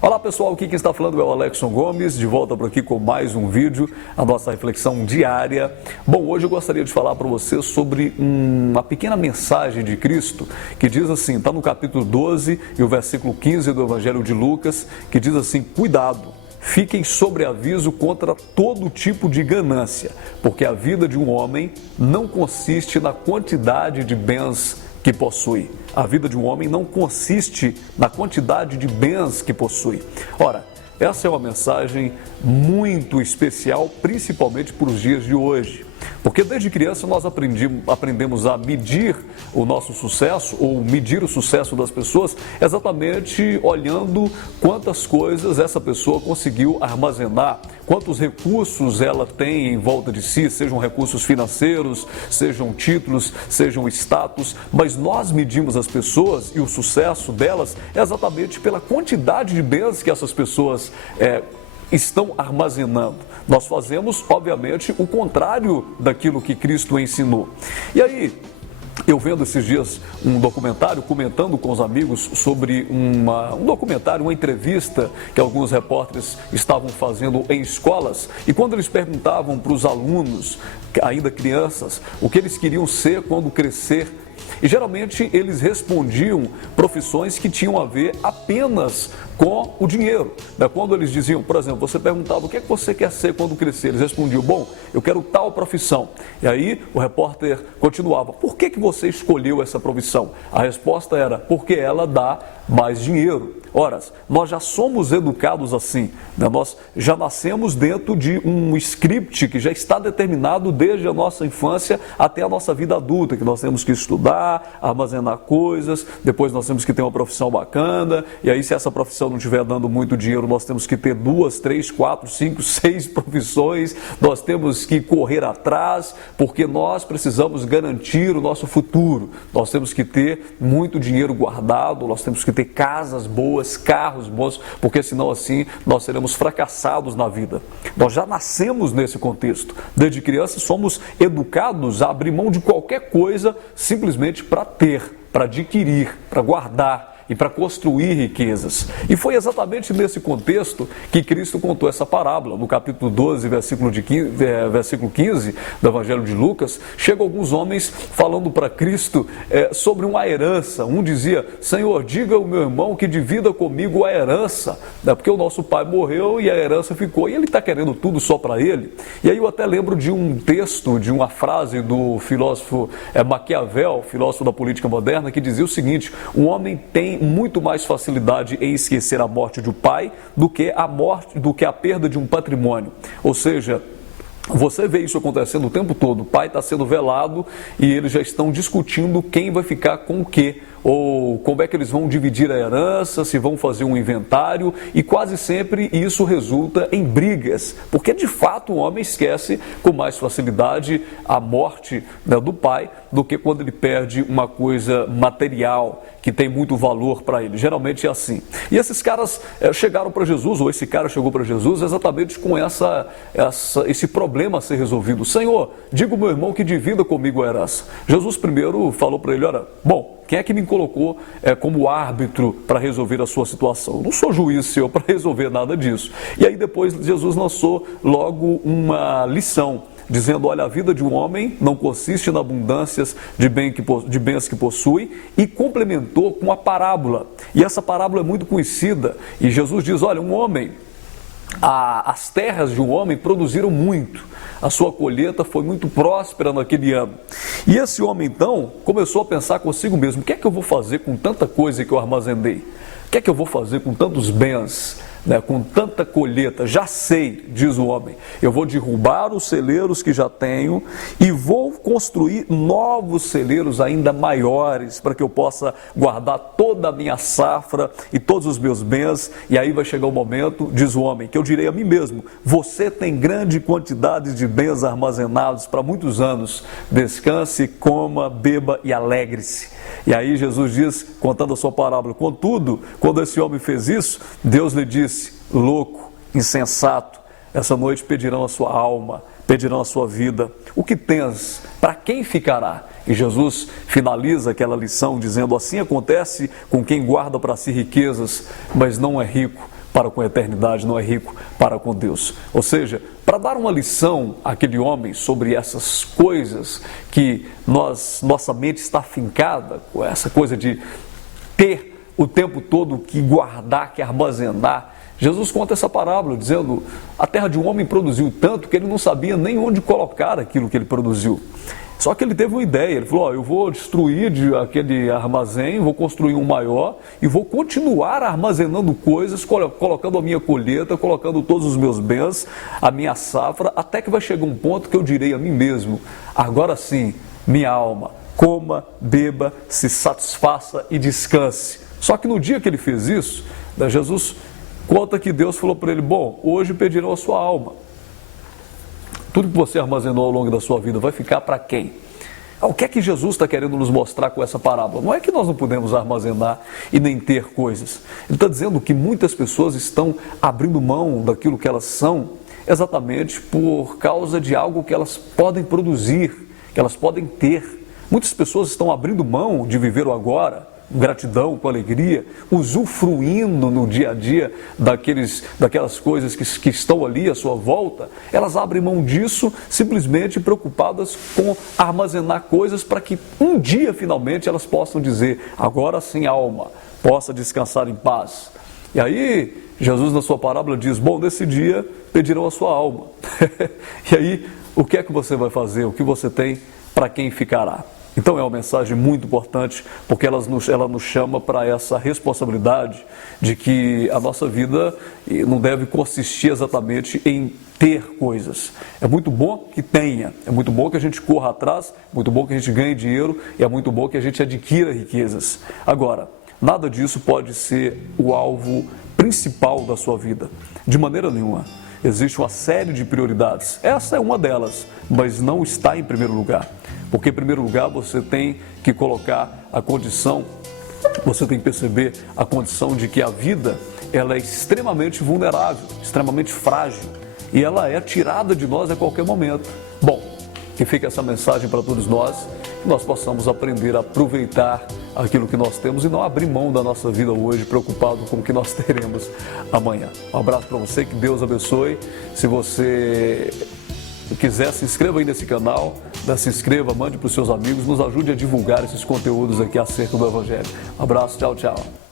Olá pessoal, aqui quem está falando é o Alexson Gomes, de volta por aqui com mais um vídeo, a nossa reflexão diária. Bom, hoje eu gostaria de falar para você sobre uma pequena mensagem de Cristo, que diz assim, está no capítulo 12 e o versículo 15 do Evangelho de Lucas, que diz assim, cuidado, fiquem sobre aviso contra todo tipo de ganância, porque a vida de um homem não consiste na quantidade de bens que possui. A vida de um homem não consiste na quantidade de bens que possui. Ora, essa é uma mensagem muito especial, principalmente para os dias de hoje. Porque desde criança nós aprendemos a medir o nosso sucesso, ou medir o sucesso das pessoas, exatamente olhando quantas coisas essa pessoa conseguiu armazenar, quantos recursos ela tem em volta de si, sejam recursos financeiros, sejam títulos, sejam status, mas nós medimos as pessoas e o sucesso delas exatamente pela quantidade de bens que essas pessoas estão armazenando. Nós fazemos, obviamente, o contrário daquilo que Cristo ensinou. E aí, eu vendo esses dias um documentário, comentando com os amigos sobre um documentário, uma entrevista que alguns repórteres estavam fazendo em escolas, e quando eles perguntavam para os alunos, ainda crianças, o que eles queriam ser quando crescer, e geralmente eles respondiam profissões que tinham a ver apenas com o dinheiro. Quando eles diziam, por exemplo, você perguntava o que é que você quer ser quando crescer, eles respondiam, bom, eu quero tal profissão. E aí o repórter continuava, por que você escolheu essa profissão? A resposta era, porque ela dá mais dinheiro. Ora, nós já somos educados assim, né? Nós já nascemos dentro de um script que já está determinado desde a nossa infância até a nossa vida adulta, que nós temos que estudar, armazenar coisas, depois nós temos que ter uma profissão bacana, e aí se essa profissão não estiver dando muito dinheiro, nós temos que ter 2, 3, 4, 5, 6 profissões, nós temos que correr atrás, porque nós precisamos garantir o nosso futuro, nós temos que ter muito dinheiro guardado, nós temos que ter casas boas, carros bons, porque senão assim nós seremos fracassados na vida. Nós já nascemos nesse contexto. Desde criança somos educados a abrir mão de qualquer coisa simplesmente para ter, para adquirir, para guardar e para construir riquezas. E foi exatamente nesse contexto que Cristo contou essa parábola. No capítulo 12, versículo 15 do Evangelho de Lucas, chegam alguns homens falando para Cristo sobre uma herança. Um dizia, Senhor, diga ao meu irmão que divida comigo a herança, porque o nosso pai morreu e a herança ficou, e ele está querendo tudo só para ele. E aí eu até lembro de um texto, de uma frase do filósofo Maquiavel, filósofo da política moderna, que dizia o seguinte, um homem tem muito mais facilidade em esquecer a morte de um pai do que a perda de um patrimônio. Ou seja, você vê isso acontecendo o tempo todo. O pai está sendo velado e eles já estão discutindo quem vai ficar com o quê. Ou como é que eles vão dividir a herança, se vão fazer um inventário, e quase sempre isso resulta em brigas, porque de fato o homem esquece com mais facilidade a morte, né, do pai do que quando ele perde uma coisa material que tem muito valor para ele. Geralmente é assim. E esses caras chegaram para Jesus, ou esse cara chegou para Jesus exatamente com esse problema a ser resolvido. Senhor, diga ao meu irmão que divida comigo a herança. Jesus primeiro falou para ele, olha, bom, quem é que me colocou como árbitro para resolver a sua situação? Eu não sou juiz seu para resolver nada disso. E aí depois Jesus lançou logo uma lição, dizendo, olha, a vida de um homem não consiste na abundância de bens que possui, e complementou com a parábola. E essa parábola é muito conhecida. E Jesus diz, olha, um homem, as terras de um homem produziram muito, a sua colheita foi muito próspera naquele ano. E esse homem então começou a pensar consigo mesmo, o que é que eu vou fazer com tanta coisa que eu armazenei? O que é que eu vou fazer com tantos bens? Com tanta colheita, já sei, diz o homem, eu vou derrubar os celeiros que já tenho e vou construir novos celeiros ainda maiores para que eu possa guardar toda a minha safra e todos os meus bens, e aí vai chegar o momento, diz o homem, que eu direi a mim mesmo, você tem grande quantidade de bens armazenados para muitos anos, descanse, coma, beba e alegre-se. E aí Jesus diz, contando a sua parábola, contudo, quando esse homem fez isso, Deus lhe disse, louco, insensato, essa noite pedirão a sua alma, pedirão a sua vida. O que tens? Para quem ficará? E Jesus finaliza aquela lição dizendo, assim acontece com quem guarda para si riquezas, mas não é rico para com a eternidade, não é rico para com Deus. Ou seja, para dar uma lição àquele homem sobre essas coisas que nossa mente está afincada, com essa coisa de ter o tempo todo que guardar, que armazenar, Jesus conta essa parábola dizendo: a terra de um homem produziu tanto que ele não sabia nem onde colocar aquilo que ele produziu. Só que ele teve uma ideia, ele falou: eu vou destruir aquele armazém, vou construir um maior e vou continuar armazenando coisas, colocando a minha colheita, colocando todos os meus bens, a minha safra, até que vai chegar um ponto que eu direi a mim mesmo: agora sim, minha alma, coma, beba, se satisfaça e descanse. Só que no dia que ele fez isso, Jesus conta que Deus falou para ele: bom, hoje pedirão a sua alma. Tudo que você armazenou ao longo da sua vida vai ficar para quem? O que é que Jesus está querendo nos mostrar com essa parábola? Não é que nós não podemos armazenar e nem ter coisas. Ele está dizendo que muitas pessoas estão abrindo mão daquilo que elas são exatamente por causa de algo que elas podem produzir, que elas podem ter. Muitas pessoas estão abrindo mão de viver o agora, com gratidão, com alegria, usufruindo no dia a dia daquelas coisas que estão ali à sua volta. Elas abrem mão disso simplesmente preocupadas com armazenar coisas para que um dia finalmente elas possam dizer: agora sim, alma, possa descansar em paz. E aí Jesus na sua parábola diz: bom, nesse dia pedirão a sua alma. E aí o que é que você vai fazer? O que você tem, para quem ficará? Então é uma mensagem muito importante, porque ela nos chama para essa responsabilidade de que a nossa vida não deve consistir exatamente em ter coisas. É muito bom que tenha, é muito bom que a gente corra atrás, é muito bom que a gente ganhe dinheiro e é muito bom que a gente adquira riquezas. Agora, nada disso pode ser o alvo principal da sua vida, de maneira nenhuma. Existe uma série de prioridades, essa é uma delas, mas não está em primeiro lugar. Porque em primeiro lugar você tem que colocar a condição, você tem que perceber a condição de que a vida ela é extremamente vulnerável, extremamente frágil e ela é tirada de nós a qualquer momento. Bom, que fica essa mensagem para todos nós, que nós possamos aprender a aproveitar aquilo que nós temos e não abrir mão da nossa vida hoje preocupado com o que nós teremos amanhã. Um abraço para você, que Deus abençoe. Se você quiser, se inscreva aí nesse canal, se inscreva, mande para os seus amigos, nos ajude a divulgar esses conteúdos aqui acerca do Evangelho. Um abraço, tchau, tchau.